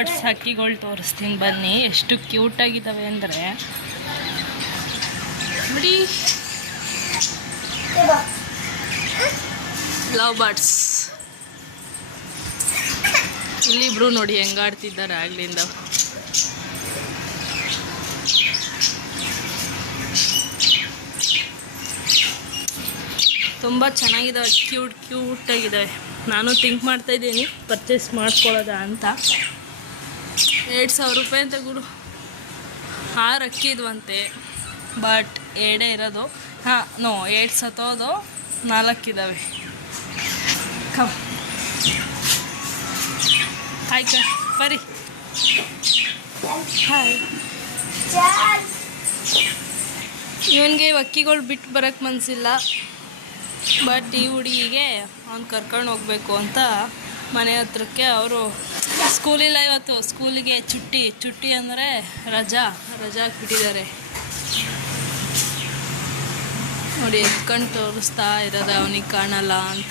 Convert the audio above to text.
Birds ಹಕ್ಕಿಗಳು ತೋರಿಸ್ತೀನಿ ಬನ್ನಿ. ಎಷ್ಟು ಕ್ಯೂಟಾಗಿದ್ದಾವೆ ಅಂದರೆ. ನೋಡಿ ಲವ್ ಬರ್ಡ್ಸ್ ಇಲ್ಲಿಬ್ರು ನೋಡಿ ಹೆಂಗಾಡ್ತಿದ್ದಾರೆ ಆಗ್ಲಿಂದ. ತುಂಬ ಚೆನ್ನಾಗಿದ್ದಾವೆ ಕ್ಯೂಟ್ ಕ್ಯೂಟಾಗಿದ್ದಾವೆ ನಾನು ಥಿಂಕ್ ಮಾಡ್ತಾ ಇದ್ದೀನಿ ಪರ್ಚೇಸ್ ಮಾಡ್ಕೊಳ್ಳೋದ ಅಂತ. ಎರಡು ಸಾವಿರ ರೂಪಾಯಿ ಅಂತ ಗುರು ಆರು ಅಕ್ಕಿದ್ವಂತೆ ಬಟ್ ಎರಡೇ ಇರೋದು. ಹಾಂ ನೋ ಎರಡು ಸತ್ತೋದು ನಾಲ್ಕಿದ್ದಾವೆ ಕಮ್ ಹಾಯ್ ಕ, ಬರಿ. ಹಾಯ್ ಇವನಿಗೆ ಅಕ್ಕಿಗಳು ಬಿಟ್ಟು ಬರೋಕ್ಕೆ ಮನಸ್ಸಿಲ್ಲ ಬಟ್ ಈ ಹುಡುಗಿಗೆ ಅವ್ನು ಕರ್ಕೊಂಡು ಹೋಗ್ಬೇಕು ಅಂತ ಮನೆ ಹತ್ರಕ್ಕೆ ಅವರು ಸ್ಕೂಲಿಲ್ಲ ಇವತ್ತು. ಸ್ಕೂಲಿಗೆ ಚುಟ್ಟಿ ಚುಟ್ಟಿ ಅಂದರೆ ರಜಾ ರಜಾ ಬಿಟ್ಟಿದ್ದಾರೆ ನೋಡಿ ಎತ್ಕೊಂಡು ತೋರಿಸ್ತಾ ಇರೋದು, ಅವನಿಗೆ ಕಾಣಲ್ಲ ಅಂತ.